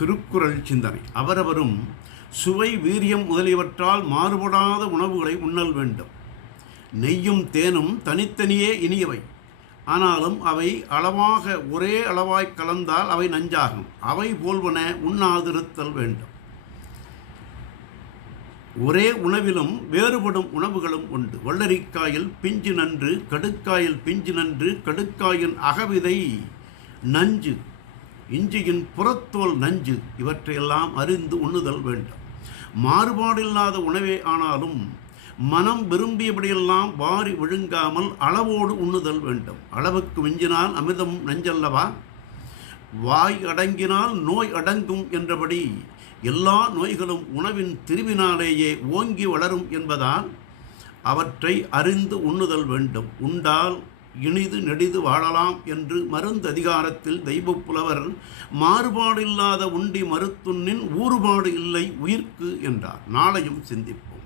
திருக்குறள் சிந்தனை. அவரவரும் சுவை, வீரியம் முதலியவற்றால் மாறுபடாத உணவுகளை உண்ணல் வேண்டும். நெய்யும் தேனும் தனித்தனியே இனியவை. ஆனாலும் அவை அளவாக ஒரே அளவாய் கலந்தால் அவை நஞ்சாகும். அவை போல்வன உண்ணாதிருத்தல் வேண்டும். ஒரே உணவிலும் வேறுபடும் உணவுகளும் உண்டு. வள்ளரிக்காயில் பிஞ்சு நன்று, கடுக்காயில் பிஞ்சு நன்று, கடுக்காயின் அகவிதை நஞ்சு, இஞ்சியின் புறத்தோல் நஞ்சு. இவற்றையெல்லாம் அறிந்து உண்ணுதல் வேண்டும். மாறுபாடில்லாத உணவே ஆனாலும் மனம் விரும்பியபடியெல்லாம் வாரி விழுங்காமல் அளவோடு உண்ணுதல் வேண்டும். அளவுக்கு மிஞ்சினால் அமிர்தம் நஞ்சல்லவா? வாய் அடங்கினால் நோய் அடங்கும் என்றபடி எல்லா நோய்களும் உணவின் திரிவினாலேயே ஓங்கி வளரும் என்பதால் அவற்றை அறிந்து உண்ணுதல் வேண்டும். உண்டால் இனிது நெடிது வாழலாம் என்று மருந்ததிகாரத்தில் தெய்வப்புலவர் மாறுபாடில்லாத உண்டி மருத்துண்ணின் ஊறுபாடு இல்லை உயிர்க்கு என்றார். நாளையும் சிந்திப்போம்.